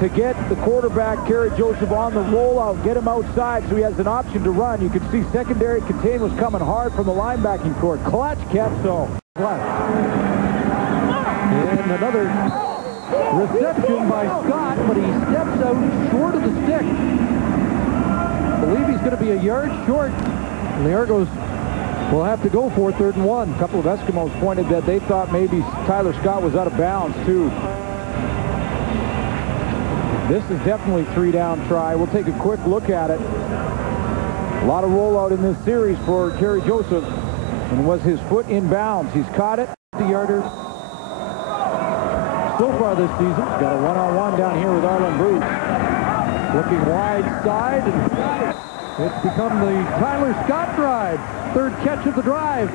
to get the quarterback, Kerry Joseph, on the rollout, get him outside so he has an option to run. You can see secondary contain was coming hard from the linebacking court. Clutch catch, so. And another reception by Scott, but he steps out short of the stick. I believe he's going to be a yard short. And the Argos will have to go for 3rd and 1. A couple of Eskimos pointed that they thought maybe Tyler Scott was out of bounds, too. This is definitely 3-down try. We'll take a quick look at it. A lot of rollout in this series for Kerry Joseph. And was his foot in bounds. He's caught it. The yarder so far this season. He's got a one-on-one down here with Arlen Bruce. Looking wide side. And it's become the Tyler Scott drive. 3rd catch of the drive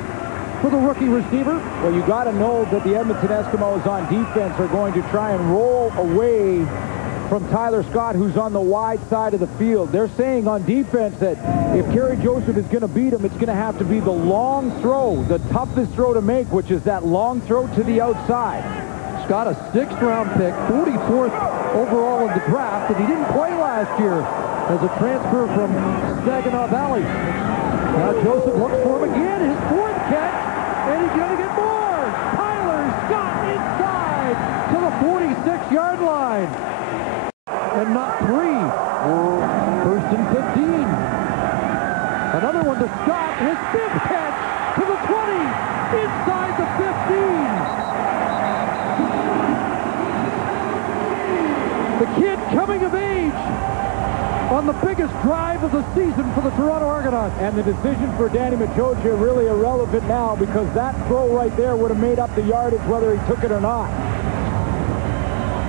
for the rookie receiver. Well, you got to know that the Edmonton Eskimos on defense are going to try and roll away from Tyler Scott, who's on the wide side of the field. They're saying on defense that if Kerry Joseph is going to beat him, it's going to have to be the long throw, the toughest throw to make, which is that long throw to the outside. Scott, a 6th-round pick, 44th overall in the draft, and he didn't play last year as a transfer from Saginaw Valley. Now Joseph looks for him again, his 4th catch, and he's going to get more. Tyler Scott inside to the 46-yard line. And not 3. 1st and 15. Another one to Scott. His 5th catch to the 20. Inside the 15. The kid coming of age on the biggest drive of the season for the Toronto Argonauts. And the decision for Danny Machocha really irrelevant now, because that throw right there would have made up the yardage whether he took it or not.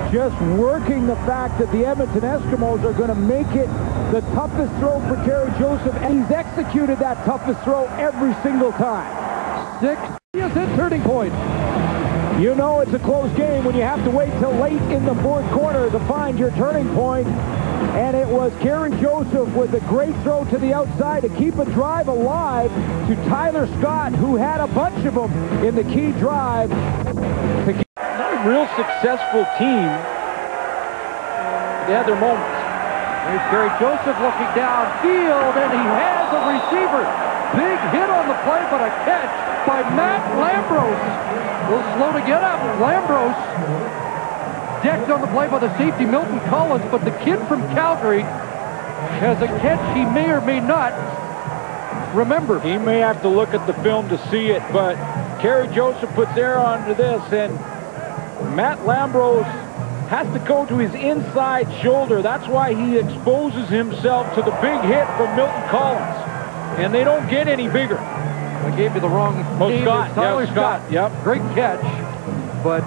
Just working the fact that the Edmonton Eskimos are going to make it the toughest throw for Kerry Joseph, and he's executed that toughest throw every single time. 6 is his turning point. You know it's a close game when you have to wait till late in the 4th quarter to find your turning point, and it was Kerry Joseph with a great throw to the outside to keep a drive alive to Tyler Scott, who had a bunch of them in the key drive to get real successful team. They had their moments. Here's Kerry Joseph looking downfield, and he has a receiver. Big hit on the play, but a catch by Matt Lambros. A little slow to get up. Lambros decked on the play by the safety Milton Collins, but the kid from Calgary has a catch he may or may not remember. He may have to look at the film to see it, but Kerry Joseph puts air onto this, and Matt Lambros has to go to his inside shoulder. That's why he exposes himself to the big hit from Milton Collins. And they don't get any bigger. I gave you the wrong name. Scott. Tyler Scott. Yep. Great catch. But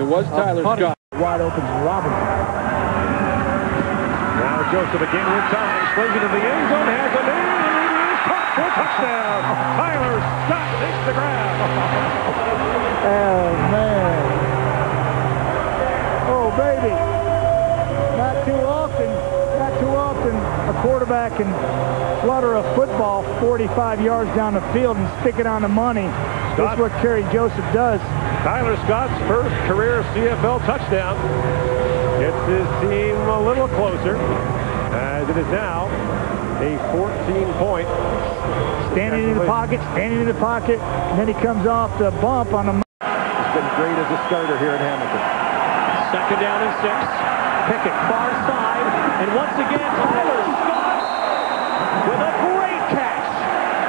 it was Tyler Scott. Wide open to Robinson. Now Joseph again with time. Swings into the end zone. Has a lead. Caught for a touchdown. Tyler Scott takes the grab. Oh, man. Baby, not too often a quarterback can flutter a football 45 yards down the field and stick it on the money. That's what Kerry Joseph does. Tyler Scott's first career CFL touchdown gets his team a little closer, as it is now a 14-point. Standing in the pocket, and then he comes off the bump on the. He's been great as a starter here in Hamilton. 2nd down and 6. Pickett far side, and once again Tyler Scott with a great catch.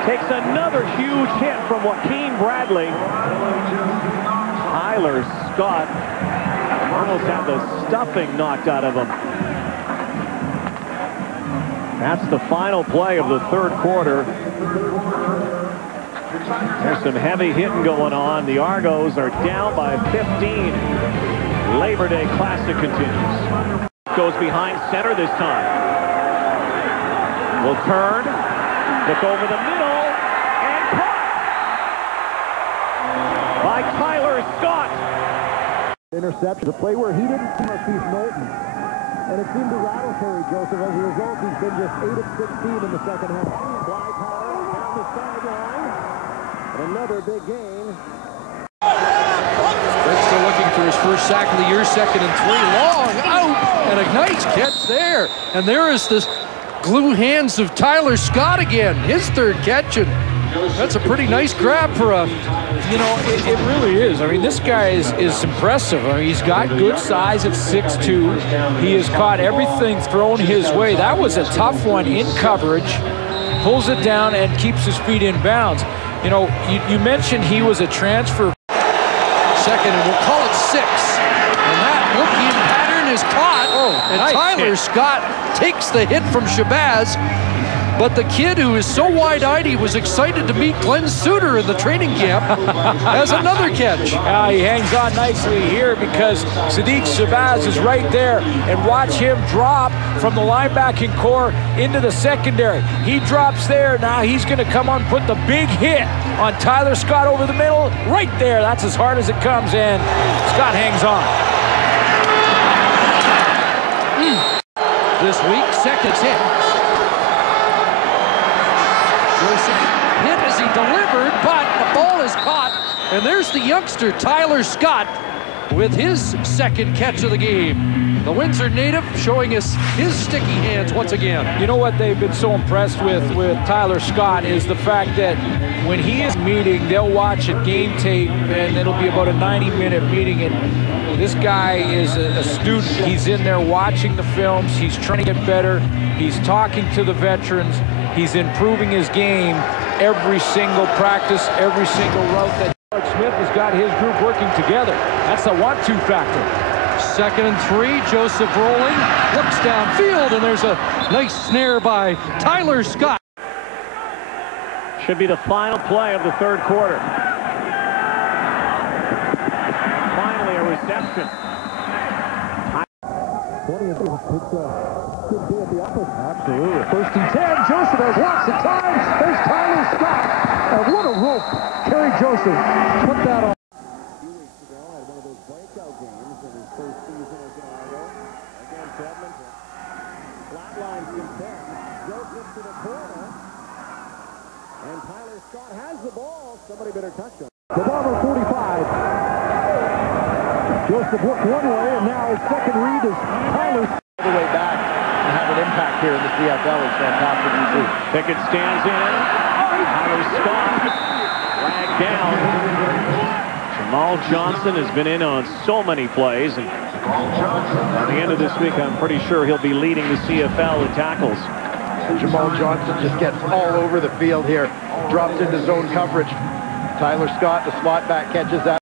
Takes another huge hit from Joaquin Bradley. Tyler Scott almost had the stuffing knocked out of him. That's the final play of the 3rd quarter. There's some heavy hitting going on. The Argos are down by 15. Labor Day Classic continues. Goes behind center this time. Will turn. Look over the middle. And caught by Tyler Scott. Interception. The play where he didn't see Keith Knowlton. And it seemed to rattle Kerry Joseph. As a result, he's been just 8 of 16 in the 2nd half. Fly power down the sideline. And another big gain. Bristol looking after his first sack of the year, 2nd and 3, long out, and a nice catch there. And there is this glue hands of Tyler Scott again, his 3rd catch, and that's a pretty nice grab for a... You know, it really is. I mean, this guy is impressive. I mean, he's got good size at 6'2". He has caught everything thrown his way. That was a tough one in coverage. Pulls it down and keeps his feet in bounds. You know, you mentioned he was a transfer. 2nd, and we'll call it 6. And that looking pattern is caught. And nice Tyler hit. Scott takes the hit from Shabazz. But the kid who is so wide-eyed, he was excited to meet Glenn Suter in the training camp, has another catch. He hangs on nicely here because Sadiq Shabazz is right there. And watch him drop from the linebacking core into the secondary. He drops there. Now he's going to come on, put the big hit on Tyler Scott over the middle. Right there. That's as hard as it comes, and Scott hangs on. This week, 2nd hit. Hit as he delivered, but the ball is caught. And there's the youngster, Tyler Scott, with his 2nd catch of the game. The Windsor native showing us his sticky hands once again. You know what they've been so impressed with Tyler Scott is the fact that when he is meeting, they'll watch a game tape, and it'll be about a 90-minute meeting. And this guy is a student. He's in there watching the films. He's trying to get better. He's talking to the veterans. He's improving his game every single practice, every single route that George Smith has got his group working together. That's the 1-2 factor. 2nd and 3, Joseph rolling, looks downfield, and there's a nice snare by Tyler Scott. Should be the final play of the 3rd quarter. Finally, a reception. Absolutely. 1st and 10. Joseph has lots of time. There's Tyler Scott. And what a rope. Kerry Joseph put that on. A few weeks ago, had one of those breakout games in his first season as an Argo against Edmonton. Flatlines contend. Joseph to the corner. And Tyler Scott has the ball. Somebody better touch him. The Bomber 45. Joseph worked one way, and now his 2nd read is Tyler Scott. The way back and have an impact here in the CFL is fantastic to see. Pickett stands in. Tyler Scott dragged down. Jamal Johnson has been in on so many plays, and by the end of this week, I'm pretty sure he'll be leading the CFL in tackles. Jamal Johnson just gets all over the field here, drops into zone coverage. Tyler Scott, the slot back, catches that.